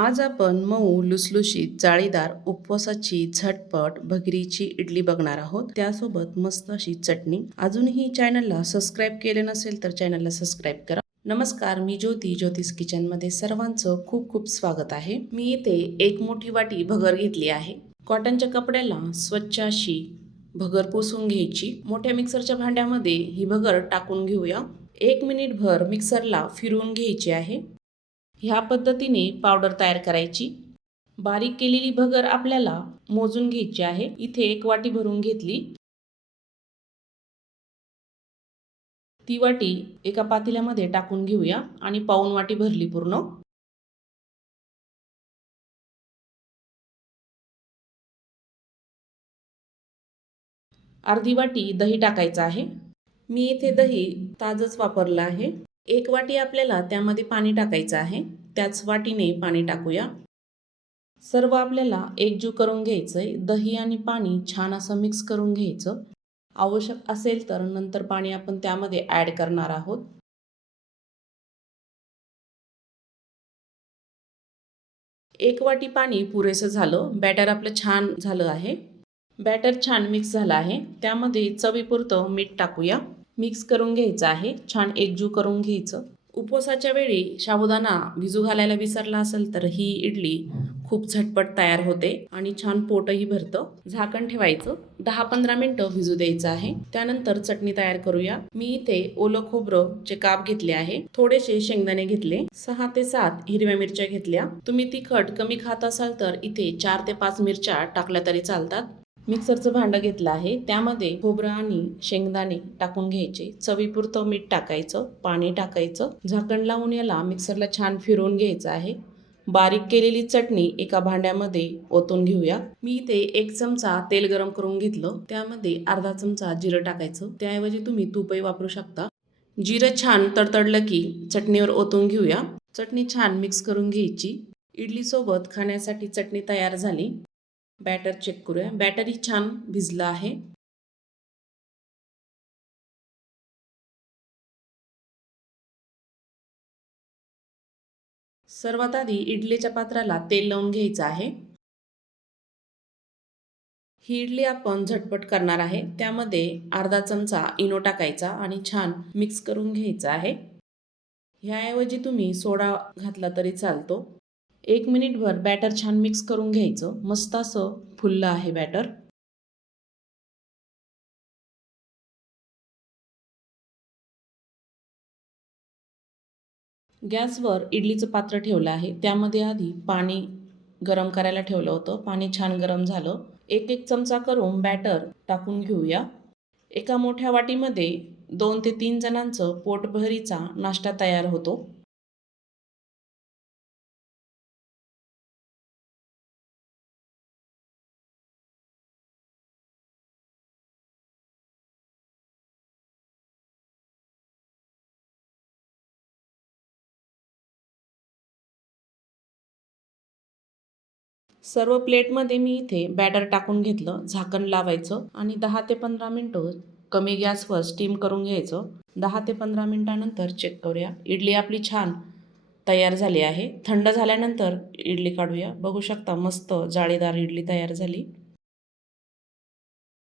आज आपण मऊ लुसलुशीत जाळीदार उपवासाची झटपट भगरीची इडली बघणार आहोत. त्यासोबत मस्त अशी चटणी. अजूनही चॅनलला सबस्क्राईब केले नसेल तर चॅनलला सबस्क्राईब करा. नमस्कार मी ज्योती ज्योतिष किचनमध्ये सर्वांचं खूप खूप स्वागत आहे. मी इथे एक मोठी वाटी भगर घेतली आहे. कॉटनच्या कपड्याला स्वच्छ अशी भगर पुसून घ्यायची. मोठ्या मिक्सरच्या भांड्यामध्ये ही भगर टाकून घेऊया. एक मिनिटभर मिक्सरला फिरवून घ्यायची आहे. ह्या पद्धतीने पावडर तयार करायची. बारीक केलेली भगर आपल्याला मोजून घ्यायची आहे. इथे एक वाटी भरून घेतली. ती वाटी एका पातेल्यामध्ये टाकून घेऊया आणि पाऊन वाटी भरली पूर्ण. अर्धी वाटी दही टाकायचं आहे. मी इथे दही ताजच वापरलं आहे. एक वाटी आपल्याला त्यामध्ये पाणी टाकायचं आहे. त्याच वाटीने पाणी टाकूया. सर्व आपल्याला एकजीव करून घ्यायचं आहे दही आणि पाणी छान असं मिक्स करून घ्यायचं. आवश्यक असेल तर नंतर पाणी आपण त्यामध्ये ॲड करणार आहोत. एक वाटी पाणी पुरेसं झालं. बॅटर आपलं छान झालं आहे. बॅटर छान मिक्स झालं आहे. त्यामध्ये चवीपुरतं मीठ टाकूया. मिक्स करून घ्यायचं आहे. छान एकजू करून घ्यायचं. उपवासाच्या वेळी साबुदाणा भिजू घालायला विसरला असेल तर ही इडली खूप झटपट तयार होते आणि छान पोटही भरतं. झाकण ठेवायचं. दहा पंधरा मिनटं भिजू द्यायचं आहे. त्यानंतर चटणी तयार करूया. मी इथे ओलं खोबरं चे काप घेतले आहे. थोडेसे शेंगदाणे घेतले. सहा ते सात हिरव्या मिरच्या घेतल्या. तुम्ही तिखट कमी खात असाल तर इथे चार ते पाच मिरच्या टाकल्या तरी चालतात. मिक्सरचं भांडं घेतलं आहे. त्यामध्ये खोबरं आणि शेंगदाणे टाकून घ्यायचे. चवीपुरतं मीठ टाकायचं पाणी टाकायचं. झाकण लावून याला मिक्सरला छान फिरवून घ्यायचं आहे. बारीक केलेली चटणी एका भांड्यामध्ये ओतून घेऊया. मी इथे एक चमचा तेल गरम करून घेतलं. त्यामध्ये अर्धा चमचा जिरं टाकायचं. त्याऐवजी तुम्ही तूपही वापरू शकता. जिरं छान तडतडलं की चटणीवर ओतून घेऊया. चटणी छान मिक्स करून घ्यायची. इडलीसोबत खाण्यासाठी चटणी तयार झाली. बॅटर चेक करूया. बॅटरही छान भिजलं आहे. सर्वात आधी इडलीच्या पात्राला तेल लावून घ्यायचं आहे. ही इडली आपण झटपट करणार आहे. त्यामध्ये अर्धा चमचा इनो टाकायचा आणि छान मिक्स करून घ्यायचा आहे. ह्याऐवजी तुम्ही सोडा घातला तरी चालतो. एक मिनिटभर बॅटर छान मिक्स करून घ्यायचं. मस्त असं फुललं आहे बॅटर गॅसवर इडलीचं पात्र ठेवलं आहे. त्यामध्ये आधी पाणी गरम करायला ठेवलं होतं. पाणी छान गरम झालं. एक एक चमचा करून बॅटर टाकून घेऊया. एका मोठ्या वाटीमध्ये दोन ते तीन जणांचं पोटभरीचा नाश्ता तयार होतो. सर्व प्लेटमध्ये मी इथे बॅटर टाकून घेतलं झाकण लावायचं आणि दहा ते पंधरा मिनटं कमी गॅसवर स्टीम करून घ्यायचं. दहा ते पंधरा मिनटानंतर चेक करूया. इडली आपली छान तयार झाली आहे. थंड झाल्यानंतर इडली काढूया. बघू शकता मस्त जाळीदार इडली तयार झाली.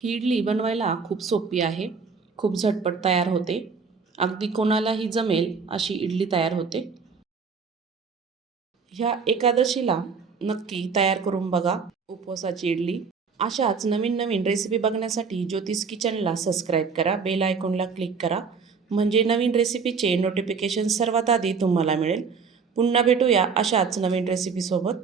ही इडली बनवायला खूप सोपी आहे. खूप झटपट तयार होते. अगदी कोणालाही जमेल अशी इडली तयार होते. ह्या एकादशीला नक्की तयार करून बघा. उपवासाची इडली. अशाच नवीन नवीन रेसिपी बघण्यासाठी ज्योतिष किचनला सबस्क्राईब करा. बेल आयकॉनला क्लिक करा. म्हणजे नवीन रेसिपीचे नोटिफिकेशन सर्वात आधी तुम्हाला मिळेल. पुन्हा भेटूया अशाच नवीन रेसिपीसोबत